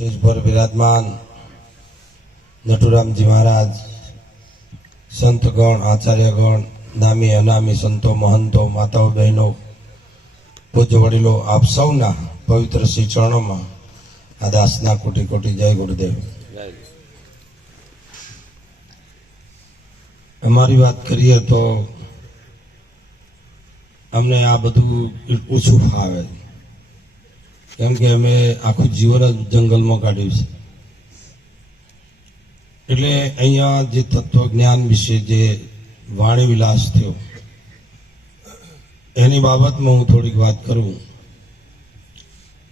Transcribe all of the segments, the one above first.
Stage पर विराजमान नटुराम जी महाराज, संतगण, आचार्यगण, नामी अनामी संतो, महंतो, माताओं, बहनों, पूज्य वडीलो, आप सौना पवित्र श्री चरणों में आ दासना कोटि कोटि जय गुरुदेव। अमारी बात करिए तो अमने आ बधु ओछું ફાવે કેમ કે અમે આખું જીવન જ જંગલમાં કાઢ્યું છે। એટલે અહીંયા જે તત્વજ્ઞાન વિશે જે વાણી વિલાસ થયો એની બાબતમાં હું થોડીક વાત કરું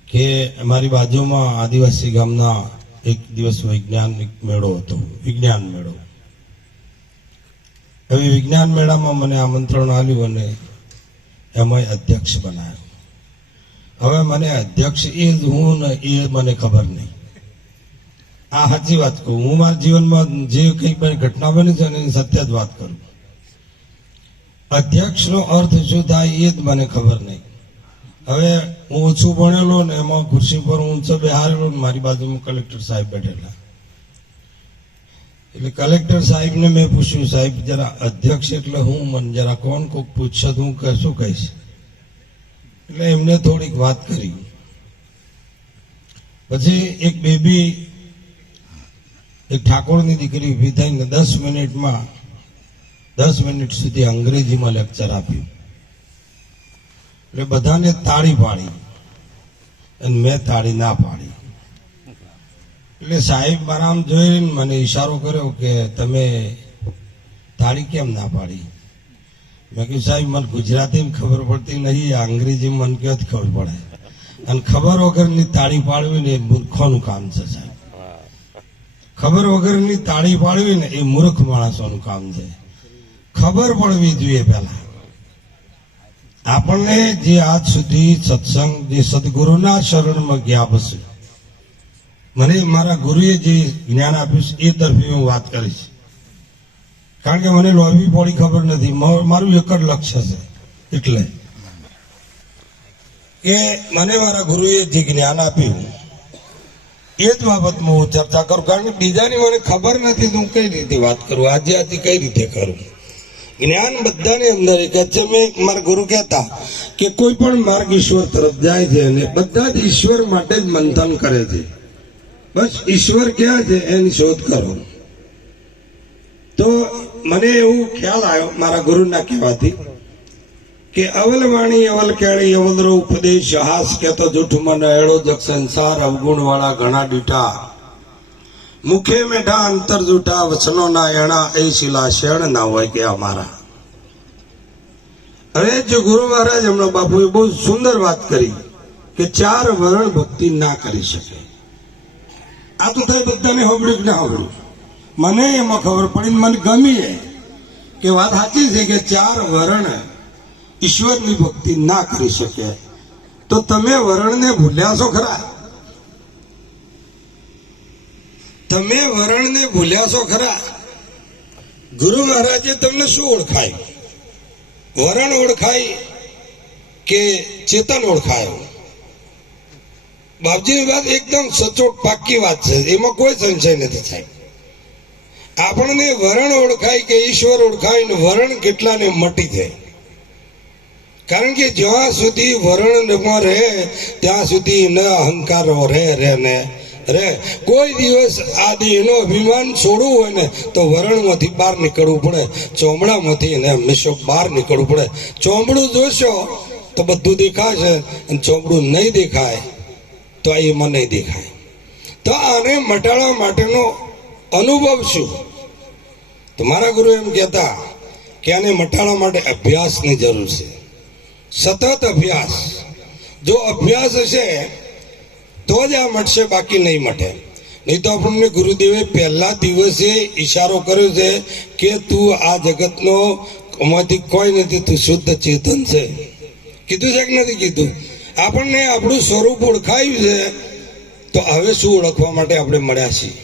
કે અમારી બાજુમાં આદિવાસી ગામના એક દિવસ વૈજ્ઞાનિક મેળો હતો, વિજ્ઞાન મેળો। હવે વિજ્ઞાન મેળામાં મને આમંત્રણ આપ્યું અને એમાં અધ્યક્ષ બનાવ્યો। હવે મને અધ્યક્ષ એ જ હું ને એ મને ખબર નહીં। આ સાચી વાત કહું, હું મારા જીવનમાં જે કંઈ પણ ઘટના બની છે એની સત્ય જ વાત કરું। અધ્યક્ષનો અર્થ શું થાય એ જ મને ખબર નહીં। હવે હું ઓછું ભણેલો ને એમાં ખુરશી પર હું ઊંચો બેહારેલો ને મારી બાજુમાં કલેક્ટર સાહેબ બેઠેલા। એટલે કલેક્ટર સાહેબને મેં પૂછ્યું, સાહેબ જરા અધ્યક્ષ એટલે હું મને જરા કોણ કોક પૂછશે તો હું શું કહીશ? એટલે એમને થોડીક વાત કરી। પછી એક બેબી, એક ઠાકોરની દીકરી ઊભી થઈને 10 મિનિટ સુધી અંગ્રેજીમાં લેક્ચર આપ્યું। એટલે બધાને તાળી પાડી અને મેં તાળી ના પાડી। એટલે સાહેબ મારા આમ જોઈને મને ઈશારો કર્યો કે તમે તાળી કેમ ના પાડી? मैं कि साहब मन गुजराती में खबर पड़ती नहीं, अंग्रेजी में मन क्यों खबर पड़े? अन खबर वगर नी ताड़ी पाड़वी ने मूर्खों काम है साहब। खबर वगर नी ताड़ी पाड़वी ने ए मूर्ख माणसों काम है। खबर पड़वी જોઈએ પહેલા। આપણને જે આજ સુધી સત્સંગ જે સદગુરુના શરણમાં ગયા પછી મને મારા ગુરુએ જે જ્ઞાન આપ્યું એ તરફી હું વાત કરીશ। કારણ કે મને લોબી પોળી ખબર નથી, મારું એક જ લક્ષ્ય છે। એટલે કે મને મારા ગુરુએ જે જ્ઞાન આપ્યું એ જ બાબતમાં હું ચર્ચા કરું। કારણ કે બીજાની મને ખબર નથી તો હું કઈ રીતે વાત કરું, આજે કઈ રીતે કરું? જ્ઞાન બધાની અંદર એક છે। મેં મારા ગુરુ કહેતા કે કોઈ પણ માર્ગ ઈશ્વર તરફ જાય છે અને બધા જ ઈશ્વર માટે જ મંથન કરે છે। બસ ઈશ્વર ક્યાં છે એની શોધ કરો। તો મને એવું ખ્યાલ આવ્યો મારા ગુરુના કહેવાથી કે અવલ વાણી અવલ કેળી અવલરો ઉપદેશ હાસ કહેતો જૂઠ મન એળો જગ સંસાર અવગુણ વાળા ઘણા દીઠા મુખે મેઢા અંતર જૂઠા વચનો ના એણા એ શિલા શેણ ના હોય કે અમારા। હવે જો ગુરુ મહારાજ હમણાં બાપુએ બહુ સુંદર વાત કરી કે 4 વરણ ભક્તિ ના કરી શકે। આ તો થાય બધાને સાંભળ્યું કે ના સાંભળ્યું? મને એમાં ખબર પડી, મને ગમી કે વાત સાચી છે કે 4 વરણ ઈશ્વરની ભક્તિ ના કરી શકે। તો તમે વરણને ભૂલ્યા છો ખરા? તમે વરણને ભૂલ્યા છો ખરા? ગુરુ મહારાજે તમને શું ઓળખાય? વરણ ઓળખાય કે ચેતન ઓળખાયો? બાપજીની વાત એકદમ સચોટ પાક્કી વાત છે, એમાં કોઈ સંશય નથી સાહેબ। આપણને વરણ ઓળખાય કે ઈશ્વર ઓળખાય ને વરણ કેટલાને મટી જાય। કારણ કે જ્યાં સુધી વરણમાં રહે ત્યાં સુધી ન અહંકાર રહે। કોઈ દિવસ આ દેહનો અભિમાન છોડવું હોય ને તો વરણમાંથી બહાર નીકળવું પડે, ચોમડામાંથી એને હંમેશા બહાર નીકળવું પડે। ચોમડું જોશો તો બધું દેખાશે અને ચોમડું નહીં દેખાય તો એમાં નહીં દેખાય। તો આને મટાડવા માટેનો અનુભવ શું? તો મારા ગુરુ એમ કહેતા કે આને મટાડવા માટે અભ્યાસની જરૂર છે, સતત અભ્યાસ। જો અભ્યાસ હશે તો જ આ મટશે, બાકી નહીં મટે। નહીં તો આપણને ગુરુદેવે પહેલા દિવસે ઈશારો કર્યો છે કે તું આ જગતનો માંથી કોઈ નથી, તું શુદ્ધ ચેતન છે। કીધું છે કે નથી કીધું? આપણને આપણું સ્વરૂપ ઓળખાયું છે, તો હવે શું ઓળખવા માટે આપણે મળ્યા છીએ?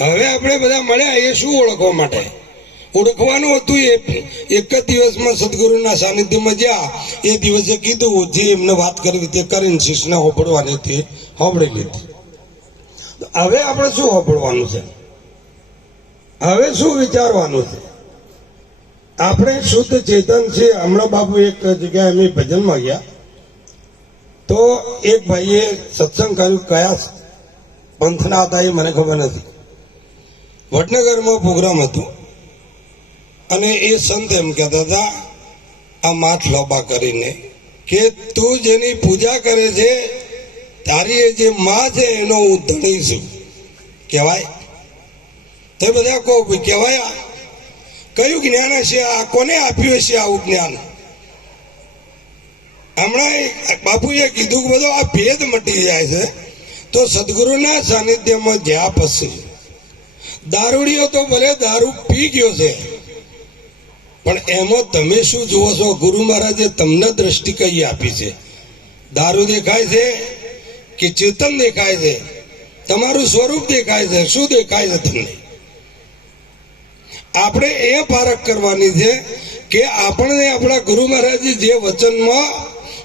હવે આપણે બધા મળ્યા એ શું ઓળખવા માટે? ઓળખવાનું હતું એ એક જ દિવસમાં સદગુરુના સાનિધ્યમાં જ્યાં એ દિવસે કીધું જે એમને વાત કરવી તે કરીને શિષ્યને હોપડવાની હતી હોબળી લીધી. હવે આપણે શું હોબળવાનું છે? હવે શું વિચારવાનું છે? આપણે શુદ્ધ ચેતન છે. હમણાં બાપુ એક જગ્યાએ અમે ભજનમાં ગયા તો એક ભાઈએ સત્સંગ કર્યું, કયા પંથના હતા એ મને ખબર નથી. વડનગરમાં પ્રોગ્રામ હતું અને એ સંત એમ કહેતા હતા આ માથ લોબા કરીને કે તું જેની પૂજા કરે છે તારી એ જે માં છે એનો હું ધણી છું. કહેવાય તો બધા કહો કહેવાય. કયું જ્ઞાન હશે આ? કોને આપ્યું હશે આવું જ્ઞાન? હમણાં બાપુએ કીધું કે બધો આ ભેદ મટી જાય છે તો સદગુરુના સાનિધ્યમાં જ્યાં પછી દારૂડીઓ તો ભલે દારૂ પી ગયો છે પણ એમાં તમે શું જુઓ છો? ગુરુ મહારાજે તમને દ્રષ્ટિ કઈ આપી છે? દારૂ દેખાય છે કે ચેતન દેખાય છે? તમારું સ્વરૂપ દેખાય છે? શું દેખાય છે તમને? આપણે એ પારખ કરવાની છે કે આપણને આપણા ગુરુ મહારાજે જે વચનમાં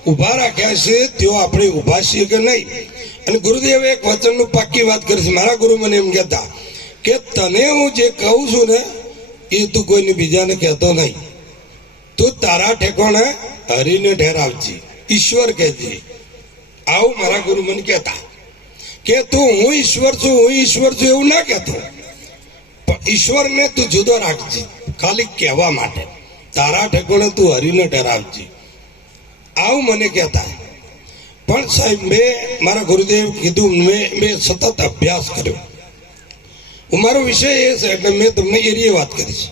ઉભા રાખ્યા છે તેઓ આપણે ઉભા છીએ કે નહીં. અને ગુરુદેવ એક વચનનું પાક્કી વાત કરે છે. મારા ગુરુ મને એમ કહેતા કે તને હું જે કહું છું ને એ તું કોઈને બીજાને કહેતો નહીં. તું તારા ઠેકોણે હરીને ઠેરાવજી, ઈશ્વર કહેજે. આવું મારા ગુરુ મને કહેતા કે તું હું ઈશ્વર છું, હું ઈશ્વર છું એવું ના કહેતો, પણ ઈશ્વરને તું જુદો રાખજે ખાલી કહેવા માટે. તારા ઠેકોણે તું હરીને ઠેરાવજી, આવું મને કહેતા. પણ સાહેબ મેં મારા ગુરુદેવ કીધું, મેં સતત અભ્યાસ કર્યો. મારો વિષય એ છે એટલે મેં તમને એની વાત કરીશ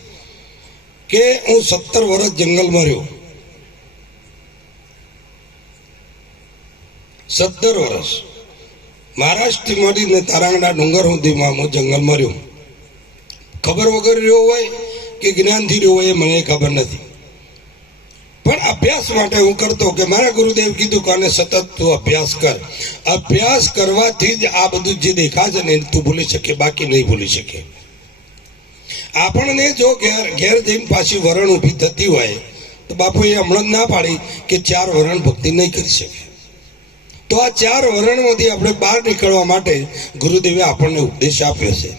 કે હું 17 વર્ષ જંગલમાં રહ્યો. 17 વર્ષ મહારાષ્ટ્રથી મળીને તારાંગણા ડુંગર સુધીમાં હું જંગલમાં રહ્યો. ખબર વગર રહ્યો હોય કે જ્ઞાનથી રહ્યો હોય એ મને ખબર નથી, પણ અભ્યાસ માટે હું કરતો કે મારા ગુરુદેવ કીધું કે આને સતત તું અભ્યાસ કર. અભ્યાસ કરવાથી જ આ બધું જે દેખાશે ને તું ભૂલી શકે, બાકી નહીં ભૂલી શકે. આપણને જો ઘેર જઈને પાછી વરણ ઊભી થતી હોય તો બાપુએ હમણાં જ ના પાડી કે 4 વરણ ભક્તિ નહીં કરી શકે. તો આ 4 વરણમાંથી આપણે બહાર નીકળવા માટે ગુરુદેવે આપણને ઉપદેશ આપ્યો છે.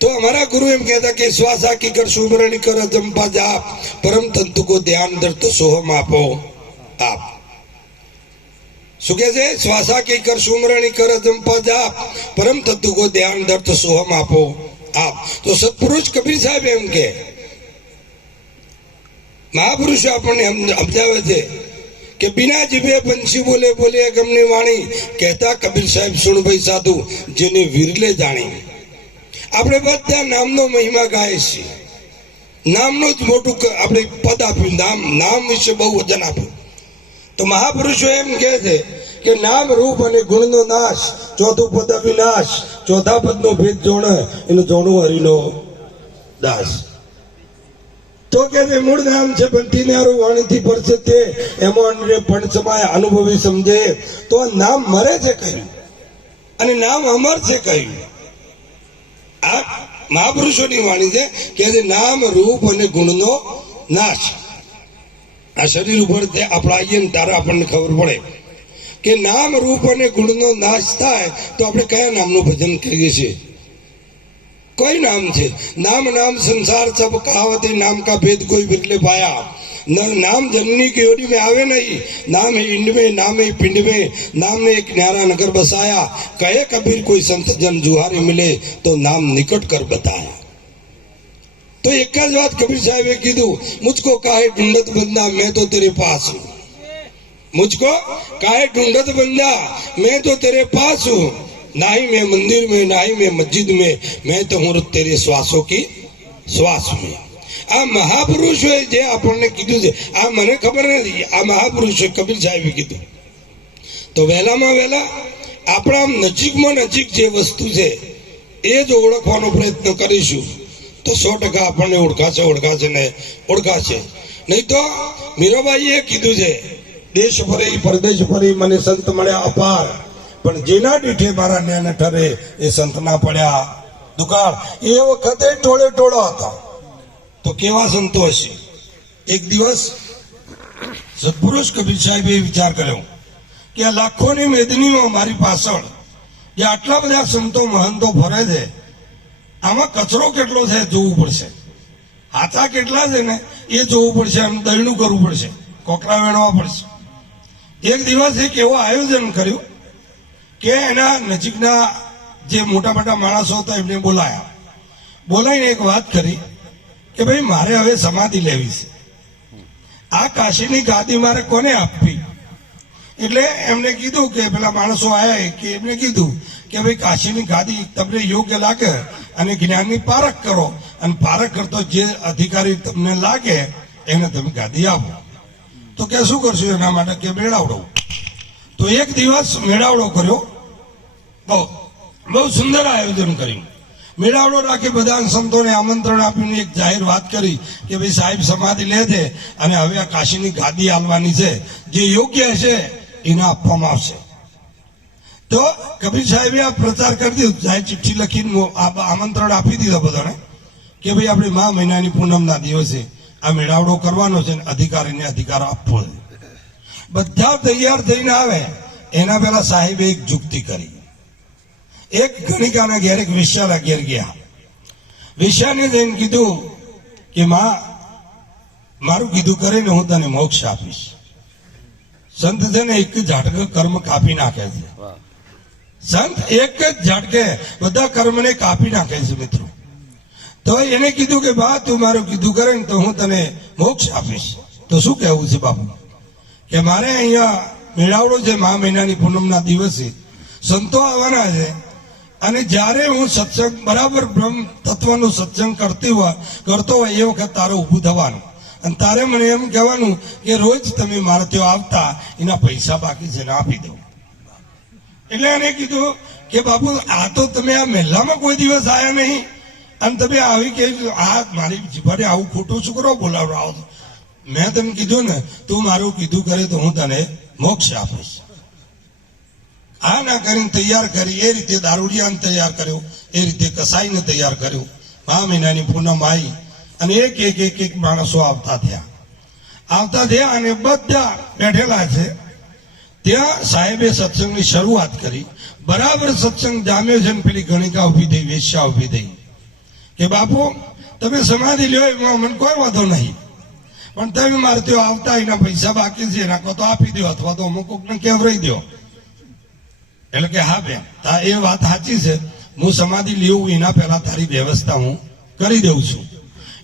તો અમારા ગુરુ એમ કહેતા કે શ્વાસા કી કર સુમરણી કર જંપા જાપ પરમ તંતુ કો ધ્યાન ધરતો સોહમ આપો આપ. શું કે છે? શ્વાસા કી કર સુમરણી કર જંપા જાપ પરમ તંતુ કો ધ્યાન ધરતો સોહમ આપો આપ. તો સત્પુરુષ કબીર સાહેબ એમ કે મહાપુરુષો આપણને સમજાવે છે કે બિના જીભે પંછી બોલે બોલે ગમની વાણી, કહેતા કબીર સાહેબ સુણ ભાઈ સાધુ જેને વિરલે જાણી. આપણે બધા નામનો મહિમા ગાય છીએ. નામનું જ મોટું આપણે પદ આપ્યું, નામ વિશે બહુ વચન આપ્યું. તો મહાપુરુષો એમ કહે છે કે નામ રૂપ અને ગુણનો નાશ, ચોથું પદ અવિનાશ, ચોથા પદનો ભેદ જોણે એનું જોણું હરિનો દાસ. તો કે મૂળ નામ છે બંટી ન્યારું વાણીથી પરસે તે એમાં પણ સમાય અનુભવી સમજે. તો નામ મરે છે કહ્યું અને નામ અમર છે કહ્યું. આ મહાપુરુષોની વાણી છે કે નામ રૂપ અને ગુણનો નાશ. આ શરીર ઉપર આપણે આવીએ ને ત્યારે આપણને ખબર પડે કે નામ રૂપ અને ગુણનો નાશ થાય તો આપણે કયા નામનું ભજન કરીએ છીએ? કોઈ નામ છે? નામ નામ સંસાર સબ કહાવતે, નામ કા ભેદ કોઈ बिरले पाया. नाम जननी की ओरी में आवे नहीं, नाम है इंड में, नाम है पिंड में, नाम ने एक न्यारा नगर बसाया. कहे कबीर कोई संत जन जुहारे मिले तो नाम निकट कर बताया. तो एक જ વાત કબીર સાહેબે કીધું, મુझको काहे ढूंढत बंदा मैं तो तेरे पास हूँ. मुझको काहे ढूंढत बंदा मैं तो तेरे पास हूँ. ना ही मैं मंदिर में, ना ही मैं मस्जिद में, मैं तो हूँ तेरे श्वासों की श्वास में. આ મહાપુરુષોએ જે આપણને કીધું છે આ મને ખબર નથી, આ મહાપુરુષોએ કબીર સાહેબે કીધું. તો વહેલામાં વહેલા આપણા નજીકમાં નજીક જે વસ્તુ છે એ જ ઓળખવાનો પ્રયત્ન કરીશું તો 100% આપણને ઓળખાશે. નહીં તો મીરાબાઈએ કીધું છે, દેશ ફરી પરદેશ ફરી મને સંત મળ્યા અપાર, પણ જેના દીઠે મારા ન્યાને ઠરે એ સંત ના પડ્યા દુકાળ. એ વખતે ટોળે ટોળો હતા. તો કેવા સંતો હશે? એક દિવસ સત્પુરુષ કબીર સાહેબે વિચાર કર્યો કે આ લાખોની મેદનીમાં મારી પાછળ જે આટલા બધા સંતો મહંતો ફરે છે, આમાં કચરો કેટલો છે જોવું પડશે, હાથા કેટલા છે ને એ જોવું પડશે, અને દળનું કરવું પડશે, કોકરા વેણવા પડશે. એક દિવસ એક એવું આયોજન કર્યું કે એના નજીકના જે મોટા મોટા માણસો હતા એમને બોલાવીને એક વાત કરી કે ભાઈ મારે હવે સમાધિ લેવી છે, આ કાશીની ગાદી મારે કોને આપવી? એટલે એમને કીધું કે પેલા માણસો આવ્યા કે એમને કીધું કે ભાઈ કાશીની ગાદી તમને યોગ્ય લાગે અને જ્ઞાનની પારખ કરો, અને પારખ કરતો જે અધિકારી તમને લાગે એને તમે ગાદી આપો. તો કે શું કરશું એના માટે? કે મેળાવડો. તો એક દિવસ મેળાવડો કર્યો, બહુ સુંદર આયોજન કર્યું. મેળાવડો રાખી બધા સંતોને આમંત્રણ આપીને એક જાહેર વાત કરી કે ભાઈ સાહેબ સમાધિ લે છે અને હવે આ કાશીની ગાદી આલવાની છે, જે યોગ્ય હશે એને આપવામાં આવશે. તો કબીર સાહેબે આ પ્રચાર કરી દીધો, સાહેબ ચિઠ્ઠી લખીને આમંત્રણ આપી દીધો બધાને કે ભાઈ આપણે મા મહિનાની પૂનમના દિવસે આ મેળાવડો કરવાનો છે, અધિકારીને અધિકાર આપવો છે. બધા તૈયાર થઈને આવે એના પહેલા સાહેબે એક જુક્તિ કરી. એક ગણિકાના ઘેર એક વિશ્યાના ઘેર ગયા. વિશ્યાને જઈને કીધું કે માં મારું કીધું કરીને હું તને મોક્ષ આપીશ. સંત છે ને એક ઝાટકે કર્મ કાપી નાખે છે. સંત એક જ ઝાટકે બધા કર્મને કાપી નાખે છે મિત્રો. તો એને કીધું કે બા તું મારું કીધું કરે ને તો હું તને મોક્ષ આપીશ. તો શું કહેવું છે બાપુ? કે મારે અહીંયા મેળાવડો છે મા મહિનાની પૂનમના દિવસે, સંતો આવવાના છે, અને જ્યારે હું સત્સંગ બરાબર બ્રહ્મ તત્વનું સત્સંગ કરતો હોય એ વખત તારે ઊભું થવાનું, અને તારે મને એમ કહેવાનું કે રોજ તમે મારા ત્યાં આવતા એના પૈસા બાકી છે ને આપી દો. એટલે એને કીધું કે બાપુ આ તો તમે આ મહેલામાં કોઈ દિવસ આવ્યા નહીં, અને તમે આવી કે આ મારી જીભાડે આવું ખોટું શું કરો બોલાવડાવો? મેં તને કીધું ને તું મારું કીધું કરે તો હું તને મોક્ષ આપીશ. આ ના કરીને તૈયાર કરી, એ રીતે દારૂડિયાને તૈયાર કર્યો, એ રીતે કસાઈને તૈયાર કર્યો. મા મહિનાની પૂનમ આવી અને એક માણસો આવતા થયા અને બધા બેઠેલા છે. ત્યાં સાહેબે સત્સંગની શરૂઆત કરી. બરાબર સત્સંગ જામ્યો છે ને પેલી ગણિકા ઉભી થઈ, વેશ્યા ઉભી થઈ કે બાપુ તમે સમાધિ લ્યો એમાં મને કોઈ વાંધો નહીં, પણ તમે મારે ત્યાં આવતા એના પૈસા બાકી છે એના કો તો આપી દો, અથવા તો અમુક કોકને કેવરાઈ દો. એટલે કે હા બેન એ વાત સાચી છે, હું સમાધિ લેવું એના પહેલા તારી વ્યવસ્થા હું કરી દઉં છું.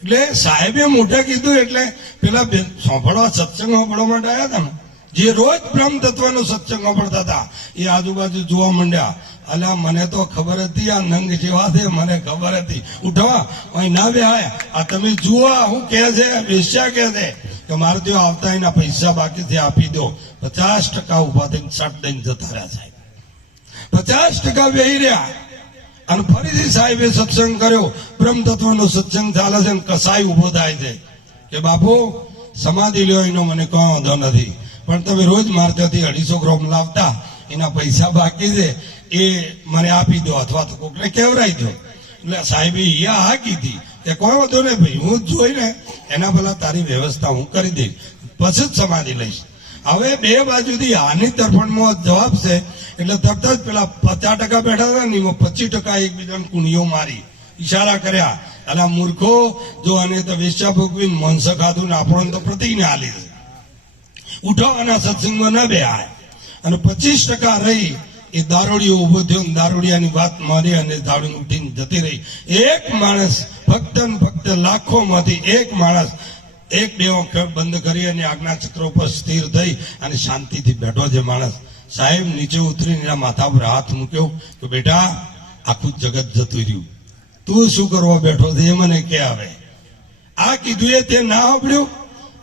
એટલે સાહેબે મોઢે કીધું એટલે પેલા સાંભળવા સત્સંગ સાંભળવા માટે આવ્યા હતા ને, જે રોજ બ્રહ્મ તત્વનો સત્સંગ સાંભળતા હતા એ આજુબાજુ જોવા માંડ્યા. અલ્યા મને તો ખબર હતી આ નંગ જેવા છે, મને ખબર હતી. ઉઠવા અહીં ના બેહાય, આ તમે જુઓ હું કે છે વેશ્યા કે છે કે મારે ત્યાં આવતા એના પૈસા બાકી છે આપી દો. 50% ઉભા થઈને શટ દઈને જતા રહ્યા સાહેબ. 50% બેહી રહ્યા અને ફરીથી સાહેબે સત્સંગ કર્યો. બ્રહ્મ તત્વનો સત્સંગ ચાલે છે, કસાઈ ઉભો થાય છે કે બાપુ સમાધિ લ્યો એનો મને કોઈ વાંધો નથી, પણ તમે રોજ મારે ત્યાંથી 250 ગ્રામ લાવતા એના પૈસા બાકી છે એ મને આપી દો, અથવા તો કોકને કેવરાઈ દો. એટલે સાહેબે હા કીધી કે કોઈ વાંધો નહીં ભાઈ, હું જોઈને એના પહેલા તારી વ્યવસ્થા હું કરી દઈશ, પછી જ સમાધિ લઈશ. હવે બે બાજુથી આની તરફણમાં જવાબ છે એટલે તરત જ પેલા 50% બેઠા હતા ને એમાં 25% એકબીજાને કુણીઓ મારી, ઈશારા કર્યા. અલા મૂર્ખો, જો આને તો વેશ્યા ભોગવીને મંસ ખાધું ને આપણને તો પ્રતિજ્ઞા આલી છે, ઉઠો આના સત્સંગમાં ન બેહાય. અને 25% રહી એ દારૂડિયો ઉભો થયો, દારૂડિયાની વાત મારી અને દારૂ ઉઠીને જતી રહી. એક માણસ ફક્ત ને ફક્ત લાખોમાંથી એક માણસ એક બે વખત બંધ કરી અને આજ્ઞા ચક્ર ઉપર સ્થિર થઈ અને શાંતિથી બેઠો છે માણસ. સાહેબ નીચે ઉતરીને એના માથા પર હાથ મૂક્યો કે બેટા આખું જગત જતું રહ્યું, તું શું કરવા બેઠો છે એ મને કે આવે. આ કીધું એ તે ના સાંભળ્યું.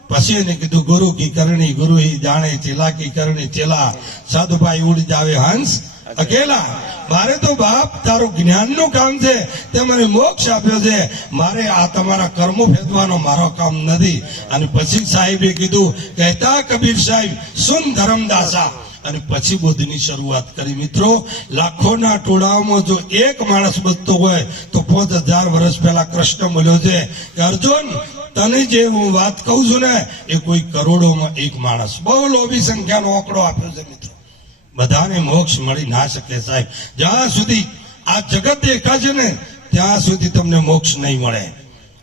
પછી એને કીધું ગુરુ કી કરણી ગુરુ હી જાણે, ચેલા કી કરણી ચેલા, સાધુભાઈ ઉડી જાવે હંસ અકેલા. મારે તો બાપ તારું જ્ઞાનનું કામ છે, તે મને મોક્ષ આપ્યો છે, મારે આ તમારા કર્મો ફેંદવાનો મારો કામ નથી. અને પછી સાહેબે કીધું કહેતા કબીર સાહેબ સુન ધર્મદાસા, અને પછી બુદ્ધની શરૂઆત કરી. મિત્રો લાખોના ટોળાઓમાં જો એક માણસ બચતો હોય તો 5000 વર્ષ પહેલા કૃષ્ણ બોલ્યો છે કે અર્જુન તને જે હું વાત કહું છું ને એ કોઈ કરોડોમાં એક માણસ, બહુ લોભી સંખ્યાનો આંકડો આપ્યો છે મિત્રો. બધાને મોક્ષ મળી ના શકે સાહેબ. જ્યાં સુધી આ જગત દેખાશે ને ત્યાં સુધી તમને મોક્ષ નહીં મળે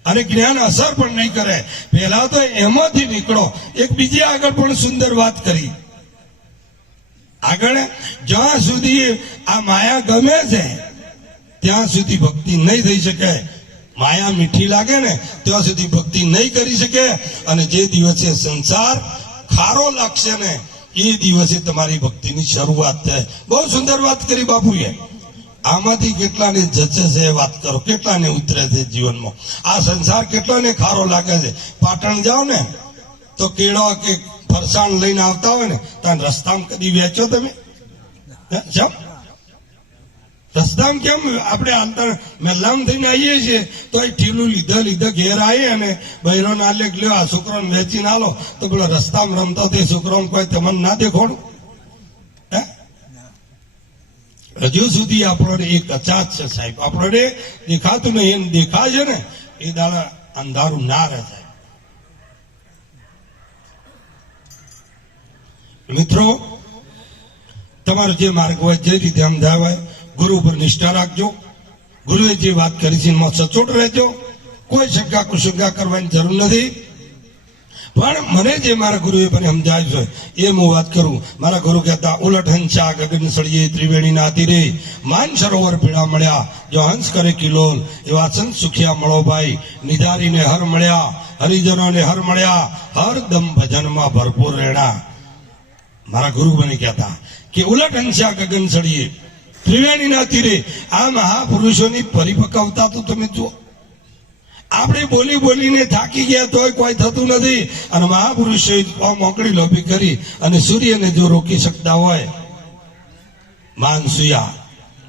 અને જ્ઞાન અસર પણ નહીં કરે. પહેલા તો એમાંથી નીકળો. એક બીજી આગળ પણ સુંદર વાત કરી. આગળ જ્યાં સુધી આ માયા ગમે છે ત્યાં સુધી ભક્તિ નહીં થઈ શકે. માયા મીઠી લાગે ને ત્યાં સુધી ભક્તિ નહીં કરી શકે. અને જે દિવસે સંસાર ખારો લાગશે ને એ દિવસે તમારી ભક્તિની શરૂઆત થાય. બહુ સુંદર વાત કરી બાપુએ. આમાંથી કેટલાને જચે છે એ વાત કરો, કેટલાને ઉતરે છે જીવનમાં. આ સંસાર કેટલાને ખારો લાગે છે. પાટણ જાઓ ને તો કેળો કે ફરસાણ લઈને આવતા હોય ને ત્યાં રસ્તામાં કદી વેચો તમે? રસ્તામાં કેમ આપણે અંતર મેલામ થઈને આવીએ છીએ તો એ ઠીલું લીધા ઘેર આવીએ અને બૈરો ના લેખ લ્યો આ છોકરાને વેચી ના લો તો પેલો રસ્તામાં રમતો તે છોકરાને કોઈ તમને ના દેખોડું? હજુ સુધી આપણને એક કચાશ છે સાહેબ. આપણને દેખાતું નહીં. એમ દેખાશે ને એ દાડા અંધારું ના રહે સાહેબ. મિત્રો, તમારો જે માર્ગ હોય જે રીતે સમજાવાય ગુરુ ઉપર નિષ્ઠા રાખજો. ગુરુએ જે વાત કરી છે એમાં સચોટ રહેજો. કોઈ શંકા કુશંકા કરવાની જરૂર નથી. પણ મને જે મારા ગુરુએ મને સમજાવ્યું છે એ હું વાત કરું. મારા ગુરુ કહેતા ઉલટ હંસા ગગન સળિયે ત્રિવેણી ના તીરે માન સરોવર પીડા મળ્યા જો હંસ કરે કિલોલ એવા સંત સુખિયા મળો ભાઈ નિધારીને હર મળ્યા હરિજનોને હર મળ્યા હરદમ ભજનમાં ભરપૂર રહેણા. મારા ગુરુ મને કહેતા કે ઉલટ હંસા ગગન સળિયે ત્રિવેણીના તીરે આ મહાપુરુષોની પરિપક્વતા તો તમે જુઓ. આપણે બોલીને થાકી ગયા તોય કોઈ થતું નથી. અને મહાપુરુષોએ મોકળી લોભી કરી અને સૂર્યને જો રોકી શકતા હોય માનસુયા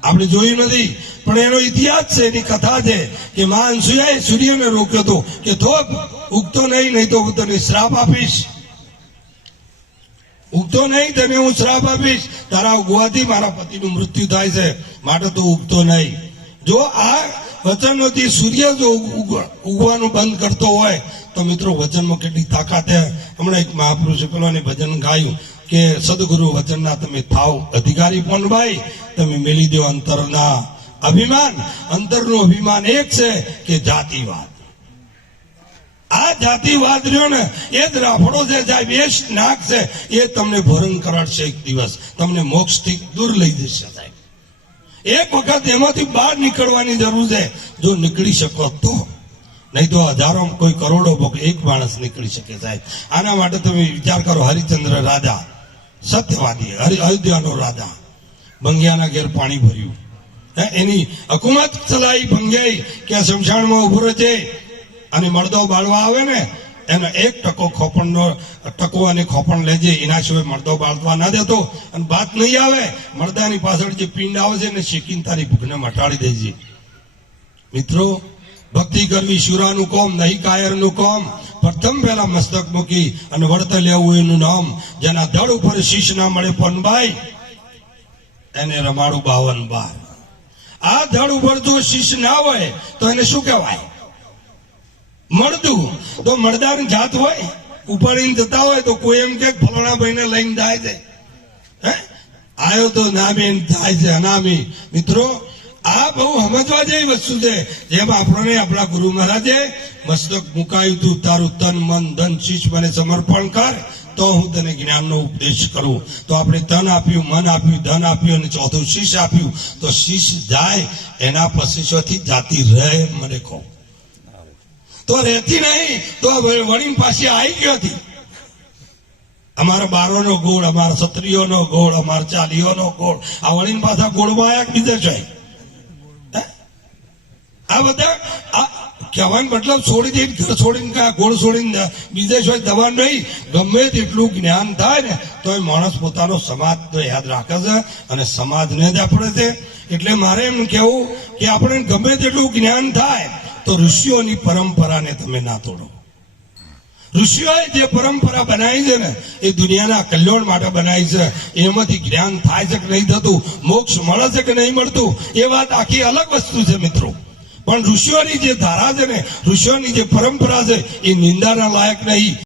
આપણે જોયું નથી પણ એનો ઇતિહાસ છે, એની કથા છે કે માનસુયાએ સૂર્યને રોક્યો હતો કે થોપ ઉગતો નહીં તો હું તને શ્રાપ આપીશ. ઉગતો નહીં તને હું શ્રાપ આપીશ. તારા ઉગવાથી મારા પતિનું મૃત્યુ થાય છે માટે તું ઉગતો નહીં. જો આ વચનોથી સૂર્ય જો ઉગવાનું બંધ કરતો હોય તો મિત્રો વચનમાં કેટલી તાકાત છે. હમણાં એક મહાપુરુષે પેલાને ભજન ગાયું કે સદગુરુ વચનના તમે થાવ અધિકારી પણ ભાઈ તમે મેલી દો અંતરના અભિમાન. અંતરનું અભિમાન એક છે કે જાતિવાદ. આ જાતિવાદ રહ્યો ને એ જ રાફડો છે સાહેબ. એ નાક છે એ તમને ભરણ કરાડશે. એક દિવસ તમને મોક્ષથી દૂર લઈ જશે સાહેબ. એક વખત એમાંથી બહાર નીકળવાની જરૂર છે. જો નીકળી શકો તો, નહીં તો હજારો કોઈ કરોડો એક માણસ નીકળી શકે સાહેબ. આના માટે તમે વિચાર કરો. હરિચંદ્ર રાજા સત્યવાદી, અયોધ્યાનો રાજા, બંગિયાના ઘેર પાણી ભર્યું. એની હકુમત ચલાવી બંગિયાઈ કે શમશાનમાં ઉભો રહે અને મળદો બાળવા આવે ને એનો 1% ખોપણનો ટકો અને ખોપણ લેજે એના સિવાય મળદો બાળવા ના દેતો. અને બાત નહીં આવે મળદાની પાછળ જે પિંડ આવે છે ને શીખીને તારી ભૂખને મટાડી દેજે. મિત્રો, ભક્તિ કરવી શુરાનું કોમ નહીં કાયરનું કોમ. પ્રથમ પહેલા મસ્તક મૂકી અને વળતે લેવું એનું નામ. જેના ધડ ઉપર શીશ ના મળે પનભાઈ એને રમાડું 52 બાર. આ ધડ ઉપર જો શીશ ના હોય તો એને શું કહેવાય? મળદું. તો મળદાની જાત હોય ઉપાડીને જતા હોય તો કોઈ એમ કે ફલાણા ભાઈને લઈને જાય છે, આયો તો નામી થાય છે અનામી. મિત્રો, આ બહુ સમજવા જેવી વસ્તુ છે. જેમ આપણને આપણા ગુરુ મહારાજે મસ્તક મુકાયું તું તારું તન મન ધન શીશ મને સમર્પણ કર તો હું તને જ્ઞાનનો ઉપદેશ કરું. તો આપણે તન આપ્યું, મન આપ્યું, ધન આપ્યું અને ચોથું શીશ આપ્યું. તો શીશ જાય એના પછી જાતિ રહે મને કહો તો રહેતી નહીં. તો વળીને પાછી આવી ગયો હતી. અમારા બારોનો ગોળ, અમારા ક્ષત્રિયોનો ગોળ, અમારા ચાલીઓનો ગોળ, આ વળીને પાછા ગોળમાં આયા બીજા જાય. આ બધા કહેવાનો મતલબ છોડી દઈને ઘર છોડીને ગોળ છોડીને બીજે શું દવા નહીં. ગમે તેટલું જ્ઞાન થાય ને તો એ માણસ પોતાનો સમાજ તો યાદ રાખે છે અને સમાજને જ આપણે છે. એટલે મારે એમ કહેવું કે આપણે ગમે તેટલું જ્ઞાન થાય તો ઋષિઓની પરંપરાને તમે ના તોડો. ઋષિઓએ જે પરંપરા બનાવી છે ને એ દુનિયાના કલ્યાણ માટે બનાવી છે. એમાંથી જ્ઞાન થાય છે કે નહીં થતું, મોક્ષ મળે છે કે નહીં મળતું, એ વાત આખી અલગ વસ્તુ છે મિત્રો. પણ ઋષિઓની જે ધારા છે ને, ઋષિઓની જે પરંપરા છે એ નિંદાના લાયક નહીં.